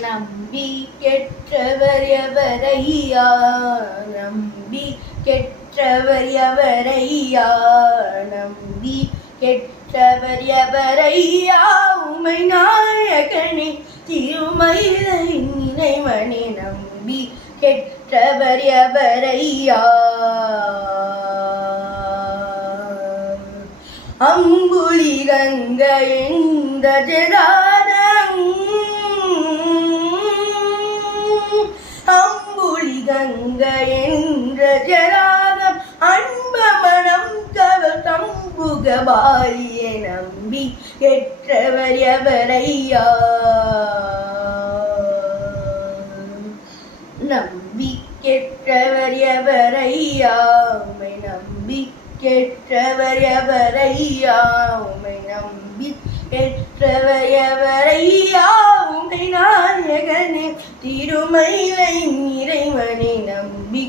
நம்பி கெட்டவர் எவரையா, நம்பி கெட்டவர் எவரையா, நம்பி கெட்டவர் எவரையா, உமை நாயகனே திருமயிலை நினைவனே, நம்பி கெட்டவர் எவரையா. அம்புலி கங்கை என்ற ஜராதம், அம்புலி கங்கை என்ற ஜராதம், அன்பமனம் கவர் தம்புகபாலியை நம்பி கெட்டவர் எவரையா, நம்பி கெட்டவர் எவரையா, உமை நம்பி கெட்டவர் எவரையா, உமை நம்பி கெட்டவர் எவரையா, உமை நாயகனே திருமயிலை இறைவனை நம்பி